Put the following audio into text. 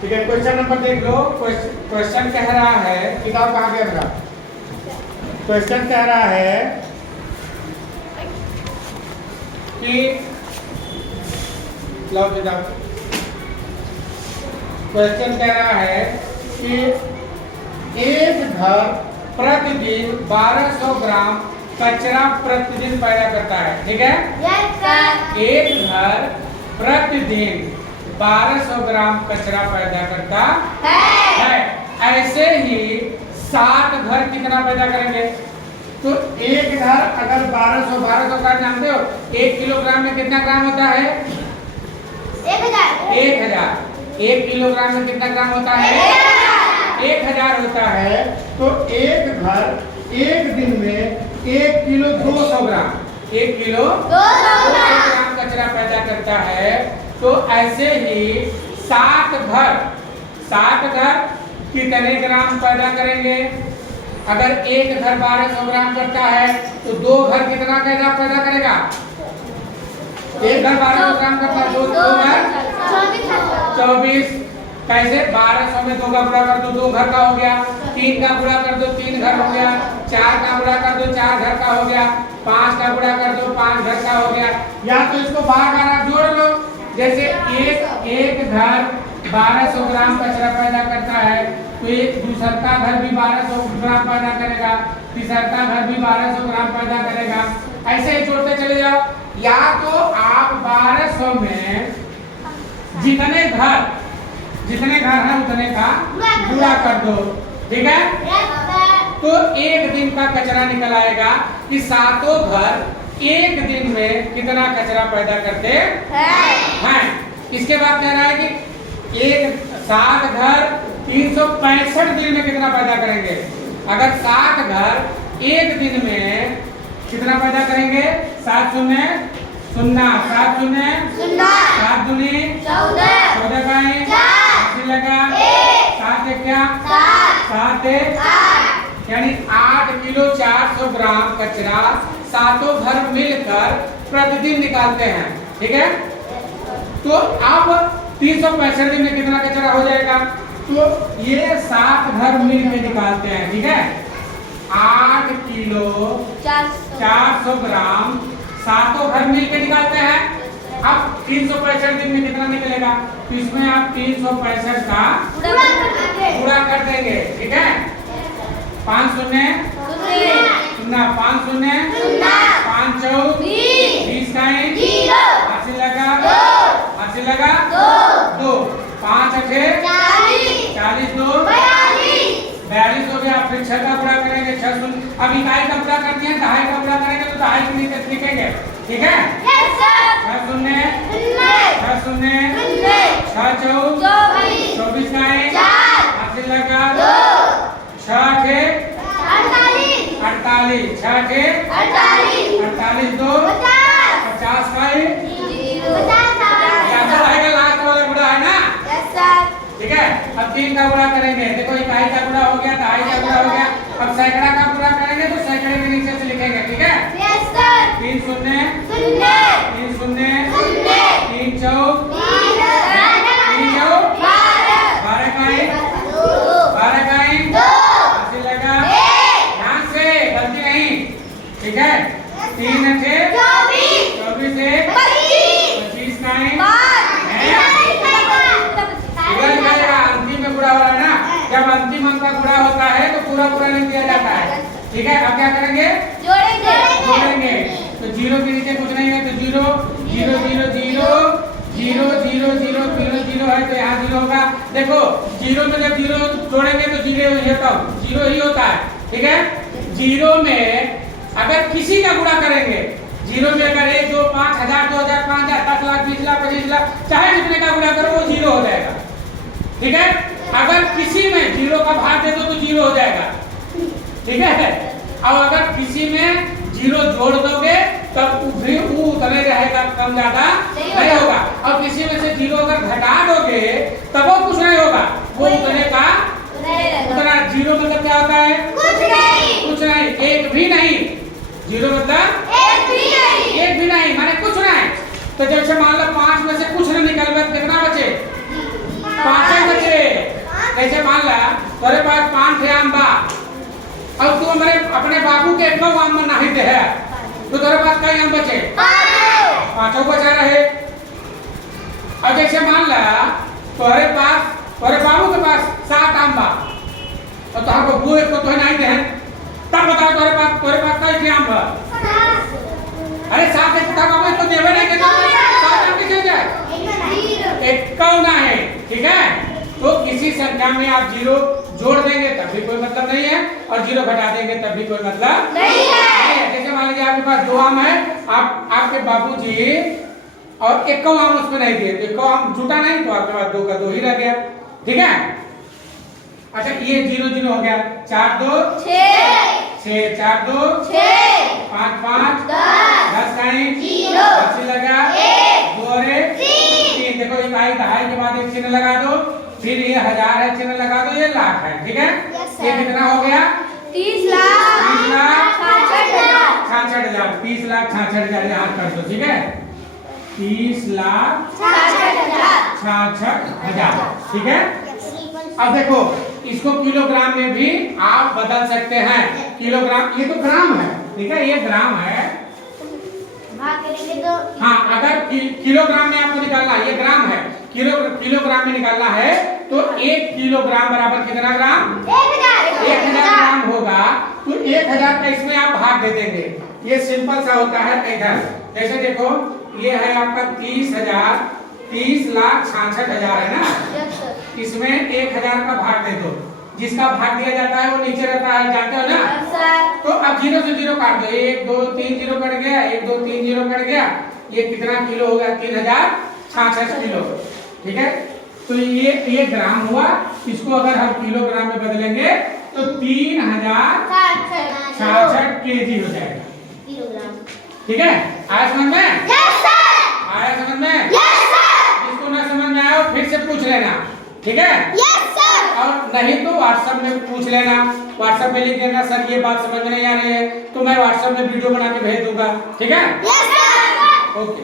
ठीक है, question number देख लो। क्वेश्चन कह रहा है, किताब कहाँ गया मेरा? क्वेश्चन कह रहा है कि लो किताब। क्वेश्चन कह रहा है कि एक घर प्रतिदिन 1200 ग्राम कचरा प्रतिदिन पैदा करता है, ठीक है? Yes sir. एक घर प्रतिदिन 1200 ग्राम कचरा पैदा करता है। ऐसे ही 7 घर कितना पैदा करेंगे? तो एक घर अगर 1200 का जानते हो 1 किलोग्राम में कितना ग्राम होता है? 1000। 1 किलोग्राम में कितना ग्राम होता है? 1000 होता है। तो एक घर एक दिन में 1 किलो 200 ग्राम 1 किलो 200 ग्राम कचरा पैदा करता है। तो ऐसे ही 7 घर कितने ग्राम पैदा करेंगे? अगर एक घर 1200 ग्राम करता है तो 2 घर कितना पैदा करेगा? एक घर 1200 ग्राम करता है, 2 घर 24। कैसे? 1200 में 2 का गुणा कर दो, 2 घर का हो गया। 3 का गुणा कर दो, 3 घर हो गया। 4 का गुणा कर दो, 4 घर का हो गया। 5 का गुणा कर दो, 5 घर का हो गया। या तो इसको बार आप जोड़ लो। जैसे एक घर 1200 ग्राम कचरा पैदा करता है तो एक दूसरा घर भी 1200 ग्राम पैदा करेगा, तीसरा घर भी 1200 ग्राम पैदा करेगा। ऐसे ही जोड़ते चले जाओ। या तो आप 1200 में जितने घर हैं उतने का गुणा कर दो, ठीक है? तो एक दिन का कचरा निकल आएगा कि 7 घर एक दिन में कितना कचरा पैदा करते हैं। इसके बाद कह रहा है कि 7 घर 365 दिन में कितना पैदा करेंगे? अगर 7 घर एक दिन में कितना पैदा करेंगे? 7 शून्य 0 7 शून्य 7 दूनी 14 का लगा 7 क्या 7 यानी 8 किलो 400 ग्राम कचरा 7 घर मिलकर प्रतिदिन निकालते हैं, ठीक है? तो अब 365 दिन में कितना कचरा हो जाएगा? तो ये 7 घर मिलकर निकालते हैं, ठीक है? 8 किलो 400 ग्राम 7 घर मिलकर निकालते हैं। अब 365 दिन में कितना निकलेगा? तो इसमें आप 365 का पूरा कर देंगे, ठीक है? 5 शून्य 0 5 शून्य 5 चौक 20 का 80 लगा 2 5 अठे 40 2 42 हो गया। फिर 6 का पूरा करेंगे 6 शून्य। अब इकाई का पूरा करते हैं, दहाई का पूरा करेंगे तो दहाई के नीचे लिखेंगे, ठीक है? 6 शून्य 6 शून्य 6 चौक 24 का 80 लगा 6 अठे 48 6 अठे 48 2 50 का लास्ट वाला गुणा है ना, ठीक है? अब 3 का गुणा करेंगे। देखो इकाई का गुणा हो गया, दहाई का गुणा हो गया। अब सैकड़ा का गुणा करेंगे तो सैकड़े के नीचे से लिखेंगे, ठीक है? 3 शून्य 3 शून्य 3 चौक 12 का 80 लगा। ध्यान से, गलती नहीं, ठीक है? 3 अठे 24 25 का अंतिम में गुणा हो रहा है ना। जब अंतिम अंक का गुणा होता है तो पूरा नहीं दिया जाता है, ठीक है? अब क्या करेंगे? जोड़ेंगे। तो 0 के नीचे कुछ नहीं है तो 0 0 0 0 0 0 0 0 0 है तो यहाँ 0 होगा। देखो 0 में जब 0 जोड़ेंगे तो 0 ही होता है, ठीक है? 0 में अगर किसी का गुणा करेंगे, 0 में अगर 1 2 5 1000 2000 5000 10 लाख 20 लाख 25 लाख चाहे जितने का गुणा करो वो 0 हो जाएगा, ठीक है? अगर किसी में 0 का भाग दे दो तो 0 हो जाएगा, ठीक है? और अगर किसी में 0 जोड़ दोगे तब भी वो उतने रहेगा, कम ज्यादा नहीं होगा। और किसी में से 0 अगर घटा दोगे तब वो कुछ नहीं होगा, वो उतने का उतना। 0 मतलब क्या होता है? कुछ नहीं, एक भी नहीं। 0 मतलब एक भी नहीं माने कुछ नहीं। तो जैसे मान लो 5 में से कुछ नहीं निकल गया, कितना बचे? 5 बचे। जैसे मान ला तेरे पास 5 थे आम बा, अब तू अपने बाबू के 1 आम में नहीं दे है, तो तेरे पास कई आम बचे? 5 बचा रहे। अब जैसे मान ला तेरे बाबू के पास 7 आम बा, और तोहर बबू एक तो नहीं दे, तब बताओ तेरे पास कई थे आम बा? अरे 7 है तो बाबू तो देवे नहीं के, 7 आम कैसे हो जाए? 51 है, ठीक है। तो किसी संख्या में आप 0 जोड़ देंगे तब भी कोई मतलब नहीं है, और 0 घटा देंगे तब भी कोई मतलब नहीं है। जैसे मान लीजिए आपके पास 2 आम है, आपके बाबूजी और 51 आम उसमें नहीं दिए, तो 51 आम जुटा नहीं, तो आपके पास 2 का 2 ही रह गया, ठीक है। अच्छा ये 0 0 हो गया, 4 2 6 4 2 5 5 10 का 0 10 लगा 2 और 3। देखो इकाई दहाई के बाद एक चिन्ह लगा दो, फिर ये 1000 है चिन्ह लगा दो, ये लाख है, ठीक है। ये कितना हो गया? 30 लाख 66,000 30 लाख 66,000 याद कर दो, ठीक है। 30 लाख 66,000, ठीक है। अब देखो इसको किलोग्राम में भी आप बदल सकते हैं। किलोग्राम, ये तो ग्राम है, ठीक है, ये ग्राम है। भाग करेंगे तो हाँ, अगर किलोग्राम में आपको निकालना है, ये ग्राम है, किलोग्राम में निकालना है तो 1 किलोग्राम बराबर कितना ग्राम? 1000 ग्राम होगा। तो 1000 का इसमें आप भाग दे देंगे, ये सिंपल सा होता है इधर। जैसे देखो ये है आपका 30 लाख 66,000 है ना, इसमें 1000 का भाग दे दो, जिसका भाग दिया जाता है वो नीचे रहता है, जानते हो ना। तो अब 0 से 0 काट दो, 1 2 3 0 कट गया, 1 2 3 0 कट गया, ये कितना किलो हो गया? 3066 किलो, ठीक है। तो ये ग्राम हुआ, इसको अगर हम किलोग्राम में बदलेंगे तो 3066 केजी हो जाएगा, ठीक है। आया समझ में? आया समझ में? जिसको ना समझ में आया फिर से पूछ लेना, ठीक है। और नहीं तो व्हाट्सएप में पूछ लेना, व्हाट्सएप में लिख देना सर ये बात समझ में नहीं आ रही है, तो मैं व्हाट्सएप में वीडियो बना के भेज दूंगा, ठीक है। ओके।